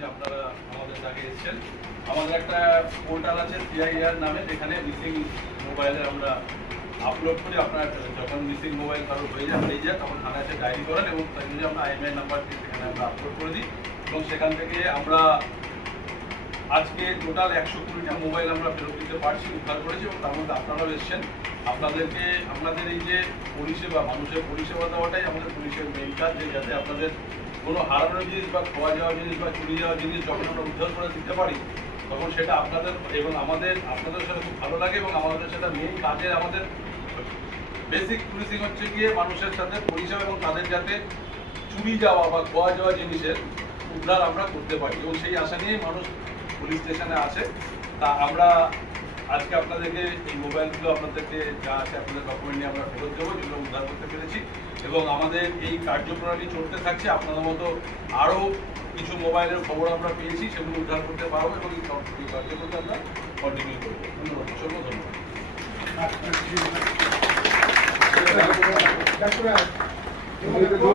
যে আপনারা আমাদের আগে এসেছেন। আমাদের একটা পোর্টাল আছে CIR নামে, যেখানে মিসিং মোবাইলে আমরা আপলোড করি। আপনার যখন মিসিং মোবাইল কারো হয়ে যায় তখন থানায় এসে ডায়েরি করেন এবং তাই যদি আমরা IMEI নাম্বার দিয়ে সেখানে আমরা আপলোড করে দিই এবং সেখান থেকে আমরা আজকে টোটাল 120টা মোবাইল আমরা ফেরত দিতে পারছি, উদ্ধার করেছি এবং তার মধ্যে আপনারাও এসেছেন। আপনাদের এই যে পরিষেবা, মানুষের পরিষেবা দেওয়াটাই আমাদের পুলিশের মেইন কাজ, যে যাতে আপনাদের কোনো হারানো জিনিস বা খোয়া যাওয়া জিনিস বা চুরি যাওয়া জিনিস যখন আমরা উদ্ধার করে দিতে পারি তখন সেটা আপনাদের এবং আপনাদের সাথে খুব ভালো লাগে এবং আমাদের সেটা মেইন কাজের আমাদের বেসিক পুলিশিং হচ্ছে গিয়ে মানুষের সাথে পরিষেবা এবং তাদের যাতে চুরি যাওয়া বা খোয়া যাওয়া জিনিসের উদ্ধার আমরা করতে পারি এবং সেই আশা নিয়েই মানুষ পুলিশ স্টেশনে আছে। তা আমরা আজকে আপনাদেরকে এই মোবাইলগুলো আপনাদেরকে যা আছে আপনাদের ডকুমেন্ট নিয়ে আমরা ফেরত দেবো, যেগুলো উদ্ধার করতে পেরেছি এবং আমাদের এই কার্যপ্রণালী চলতে থাকছে। আপনাদের মতো আরও কিছু মোবাইলের খবর আমরা পেয়েছি, সেগুলো উদ্ধার করতে পারবো এবং এই কার্যক্রমটা আমরা কন্টিনিউ করবো। ধন্যবাদ, অসংখ্য ধন্যবাদ।